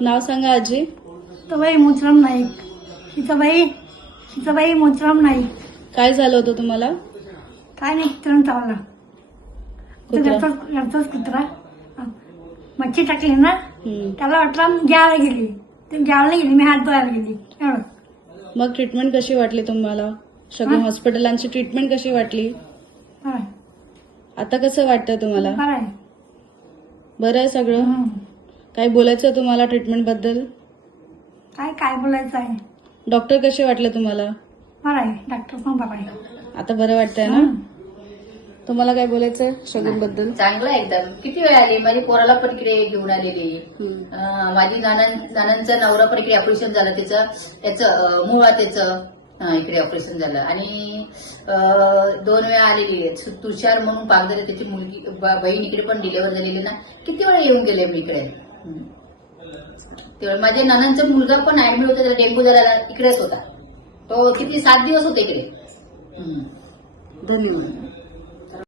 नाव सांगा आजी. सीताबाई मोचराम नाईक. सीताबाई मोचराम नाईक. काय झालं होतं तुम्हाला? काय नाही, कुत्रा चावला. कुत्रा? घरचाच कुत्रा मच्छी टाकली ना, त्याला वाटलं घ्यायला गेली, ते घ्यायला गेली, मी हात धुवायला गेली एवढं. मग ट्रीटमेंट कशी वाटली तुम्हाला? सगळ्या हॉस्पिटलांची ट्रीटमेंट कशी वाटली? बरं आता कसं वाटतंय तुम्हाला? आहे. बरं आहे सगळं? काही बोलायचं तुम्हाला ट्रीटमेंट बद्दल? काय बोलायचं आहे. डॉक्टर कसे वाटले तुम्हाला? बरं आहे, डॉक्टर पण बरं आहे. आता बरं वाटतंय ना? तुम्हाला काय बोलायचंय शगुन बद्दल? चांगलं आहे एकदम. किती वेळ आली, माझी पोराला पण इकडे घेऊन आलेली. माझी नानांचा नवरा पण इकडे ऑपरेशन झालं, त्याचं मुळा इकडे ऑपरेशन झालं. आणि 2 वेळा आलेली. तुषार म्हणून पागदरे, त्याची मुलगी बहीण इकडे पण डिलिव्हर झालेली ना, किती वेळा येऊन गेले मी इकडे. तेव्हा माझ्या नानांचा मुलगा पण ऍडमिट होता, त्याला डेंग्यू झाला, इकडेच होता तो. किती 7 दिवस होते इकडे. धन्यवाद.